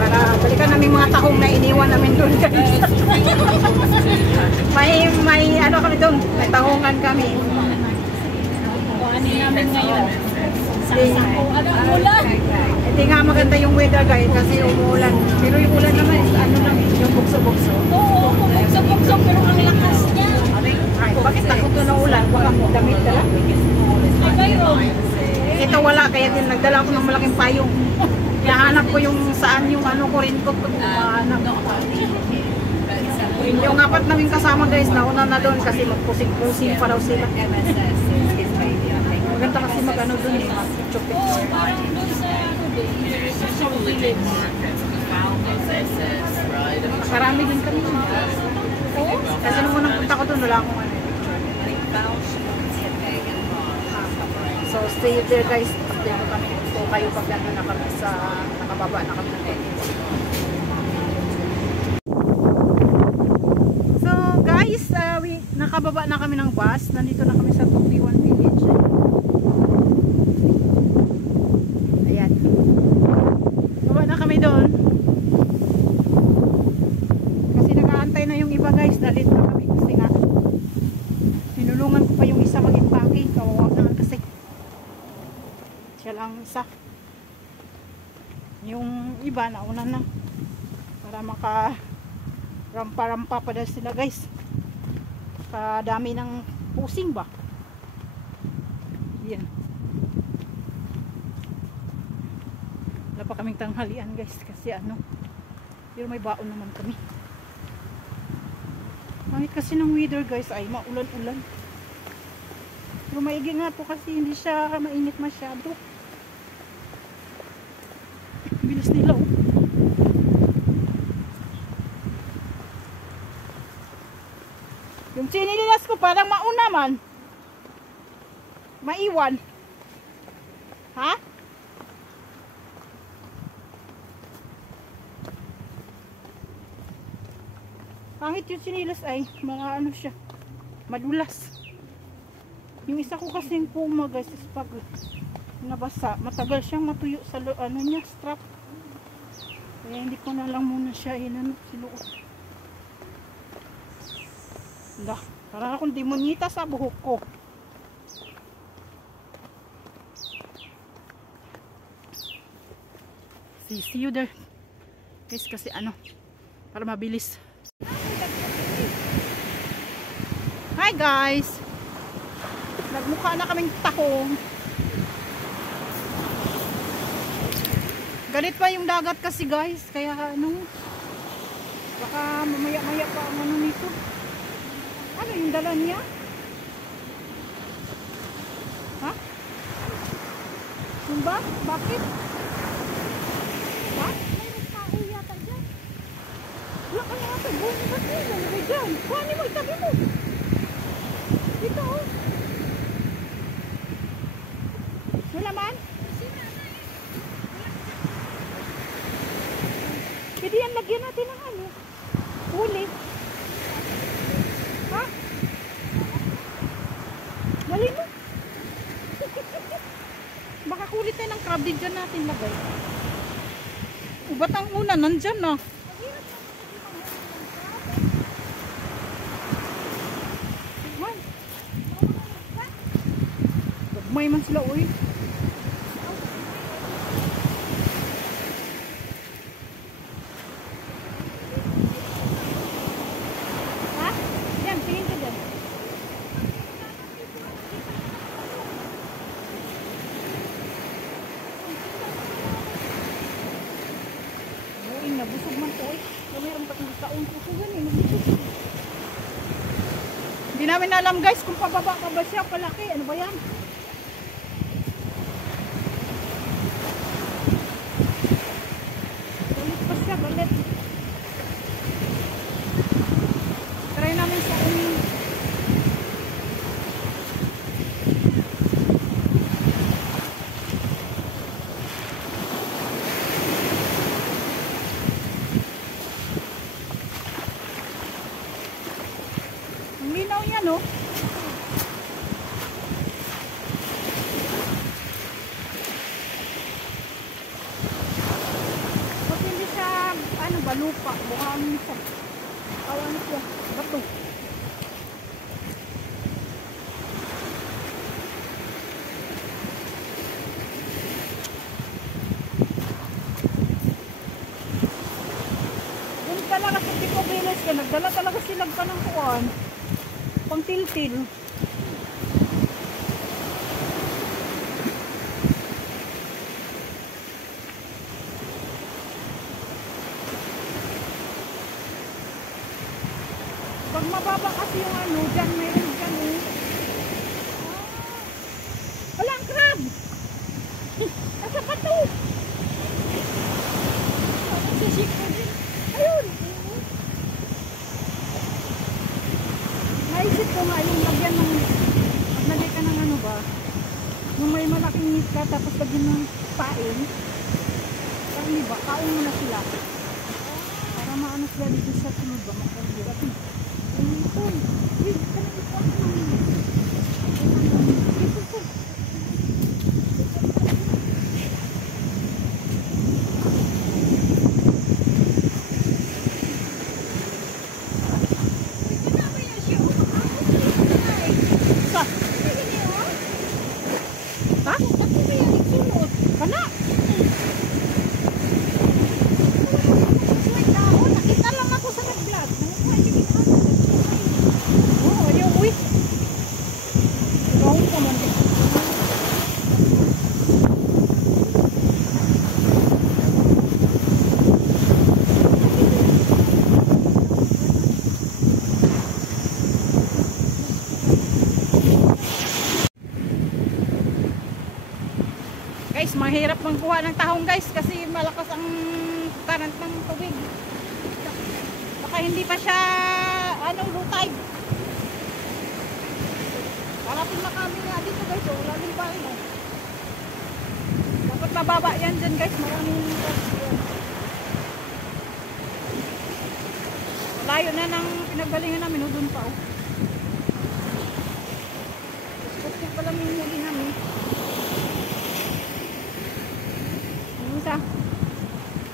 para balikan namin mga tahong na iniwan namin doon, guys. may ano kami doon, may tahongan kami. Kuhanin namin ngayon. Ulan. Hindi nga maganda yung weather, guys, kasi umuulan. Pero yung ulan naman is ano lang, yung bukso-bukso. Oo, bukso-bukso, pero ang lakas niya. Ay, bakit takot na ulan? Baka damit dala? Ay, kayo. Ito wala, kaya din nagdala ako ng malaking payong. Nahanap ko yung saan yung ano ko rin ko mahanap. Yung apat namin kasama, guys, nauna na doon kasi magpusing-pusing pa daw sila. Maganda kasi mag-ano doon eh, mag-shopping. Oo, parang doon sa village. Marami din kami. Oo? Kasi nung unang punta ko doon, wala akong ano. So stay there, guys. Update ko kami kung kayo pag gano'n na kami sa nakababa na kami ng tennis. So guys, nakababa na kami ng bus. Nandito na kami sa Tupiwan Village. Ayan. Baba na kami doon. Kasi nakaantay na yung iba, guys. Nalit na kami kasi nga tinulungan ko pa yung isa mag-impake. Kawawa naman kasi siya lang isa. Yung iba nauna na para maka rampa-rampa pa dahil sila, guys. Kadami ng pusing ba. Yan. Wala pa kaming tanghalian, guys, kasi ano, pero may baon naman kami. Pangit kasi ng weather, guys, ay maulan-ulan. Pero maigi nga po kasi hindi siya mainit masyado. Bilis nila, oh. Yung sinilinas ko parang mauna man. Maiwan. Ha? Pangit yung sinilas ay mga ano siya, madulas. Yung isa ko kasing Puma, guys, is pag nabasa, matagal siyang matuyo sa ano niya, strap. Kaya hindi ko na lang muna siya sinuot. Hala, parang akong demonita sa buhok ko. See you there, guys, kasi ano, para mabilis. Hi, guys, nagmukha na kaming tahong. Ganit pa yung dagat kasi, guys, kaya ano, baka mamaya-maya pa ang ano nito. Ano yung dala niya? Ha? Yung ba? Bakit? Ha? Mayroon tao yata dyan. Wala ka yata. Buong ba't yun? Ano ba dyan? Kuhanin mo, itabi mo. Dito, oh. Wala man? Pwede yan, lagyan natin ng ano. Huli. Ha? Dali mo. Baka kulit tayo ng crab din dyan natin lagay. Ba't ang una nandyan na? May man sila, uy. Ha? Yan, tingin ka dyan. Buing na, busog man po, uy. Mayroon pa kong taon pusugan eh. Hindi namin alam, guys, kung pababa ka ba siya palaki. Ano ba yan? Try namin sa ang linaw niya, no? lupa. Buhangin siya. Awan siya. Bato. Doon talaga sa Tipo Village ka. Nagdala talaga silang pa ng kuwan. Pang tiltil. Pag mababa kasi yung ano, dyan mayroon dyan eh. Wala ang crab! Nasa bato! Sa ship ko din. Ayun! Naisip ko nga yung lagyan ng, maglagay ka ng ano ba, yung may malaking meat ka tapos lagyan ng pain. Parang diba, kaon mo na sila. Para maano sila dito sa tulog ba, makalirat. Ito, wait, kanang ito ako namin. Ito. Sa? Ha? Kana? Nakita lang ako sa nag-vlog. Oh, ayaw, uy. Gawin ko man din. Guys, mahirap magkuha ng tahong guys kasi malakas ang current ng tubig. Baka hindi pa siya low tide. Parating na kami nga dito guys, oh, lalim pa rin. Dapat mababa yan dyan guys, maraming layo na ng pinagalingan namin, oh, dun pa oh. Gusto pa lang yung huli namin. Isa,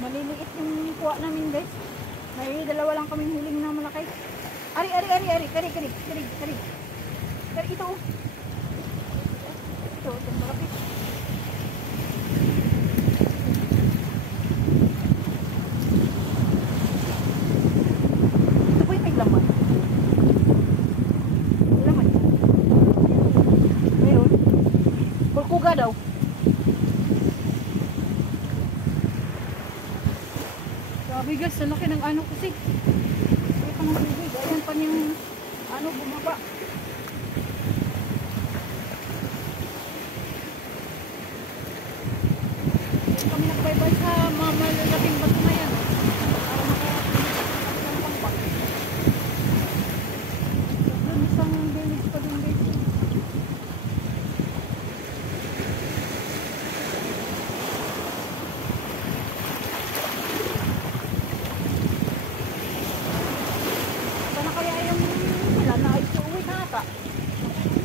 maliliit yung kuha namin guys. May dalawa lang kaming huling na malaki. Ari, kari. Kari, ito. Ito, malapit. Ito po yung may laman. May laman. Mayroon. Kulkuga daw. Sabi guys, ang laki ng ano kasi. Ay, pang bibig. Ayan pa niyang bumaba. Ayan kami nagbaybay sa malalaking bato na yan. Para makarating ng pangpak. Doon isang village pa din guys.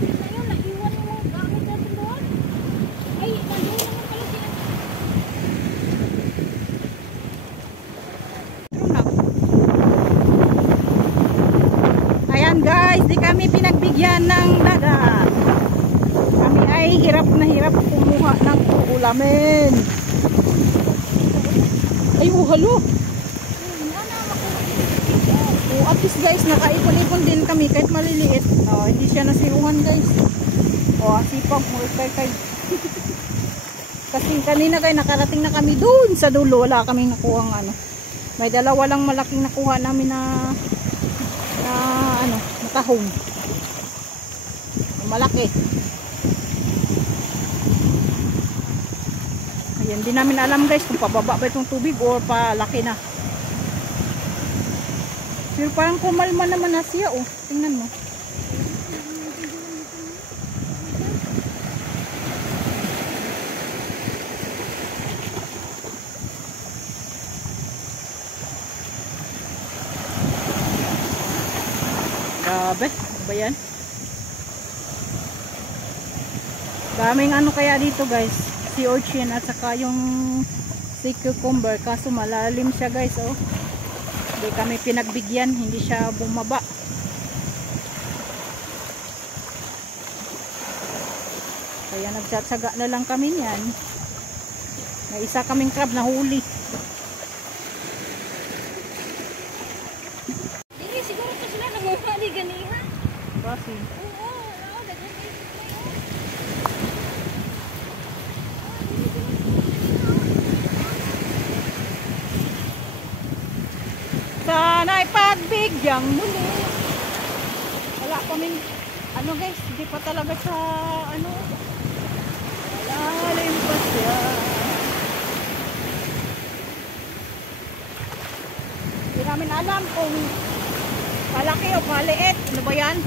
Ayun, naiwan yung mga gamit natin doon. Ay, nandun naman pala sila. Ayan guys, di kami pinagbigyan ng dagat. Kami ay hirap na hirap kumuha ng uulamin. Ay, halo. Oh, at least guys, nakaipon-ipon din kami kahit maliliit. Oh, hindi siya nasiruhan guys. Oh, asipang mo kay. Kasi kanina guys, nakarating na kami doon sa dulo. Wala kaming nakuha ng ano. May dalawa lang malaking nakuha namin na tahong. Malaki. Ayan, di namin alam guys kung pababa ba itong tubig o palaki na. Pero parang kumalma naman na siya, oh. Tingnan mo. Grabe, ano ba yan? Daming ano kaya dito guys. Sea urchin at saka yung sea cucumber. Kaso malalim siya guys, oh. Hindi kami pinagbigyan, hindi siya bumaba. Kaya nagtsatsaga na lang kami niyan. May isa kaming crab na huli. Dili, siguro pa sila nanguha ni ganiha. Kasi, Oo, oo, daghan kayo. sana'y pagbigyang muli. Wala kaming, ano guys, hindi pa talaga sa, ano, lalim pa siya. Hindi namin alam kung malaki o maliit. Ano ba yan?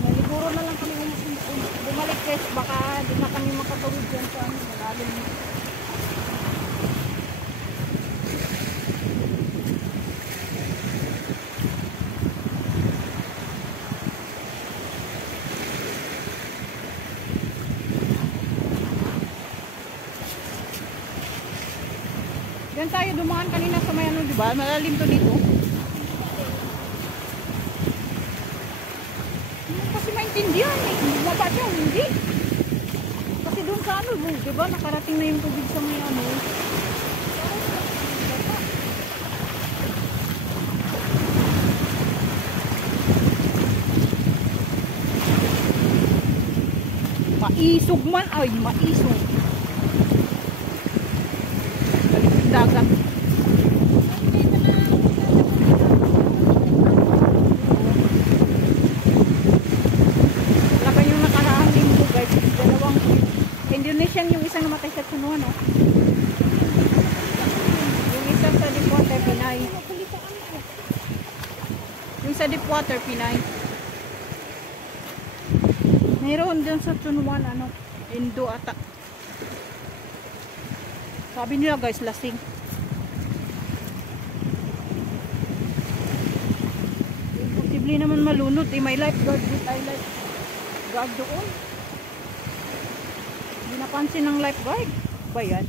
Maliguro na lang kami bumalik guys. Baka di na kami makatawid dyan sa ano, malalim. Diyan tayo dumaan kanina sa may ano, diba? Malalim to dito. Hindi kasi maintindihan eh. Bumaba siya, hindi. Kasi doon sa ano, diba? Nakarating na yung tubig sa may ano. Maisog man. Ay, maisog. Dagat. Wala yung nakaraang linggo guys. Dalawang Indonesian yung isang namatay sa Tsunuan, no? Yung isang sa Deepwater, Pinay. Yung sa Deepwater, Pinay. Mayroon dun sa Tsunuan, ano? Indo ata. Sabi nila guys, lasing. Imposible naman malunod. May lifeguard dito. Ay, lifeguard doon. Hindi napansin ng lifeguard. Ba yan?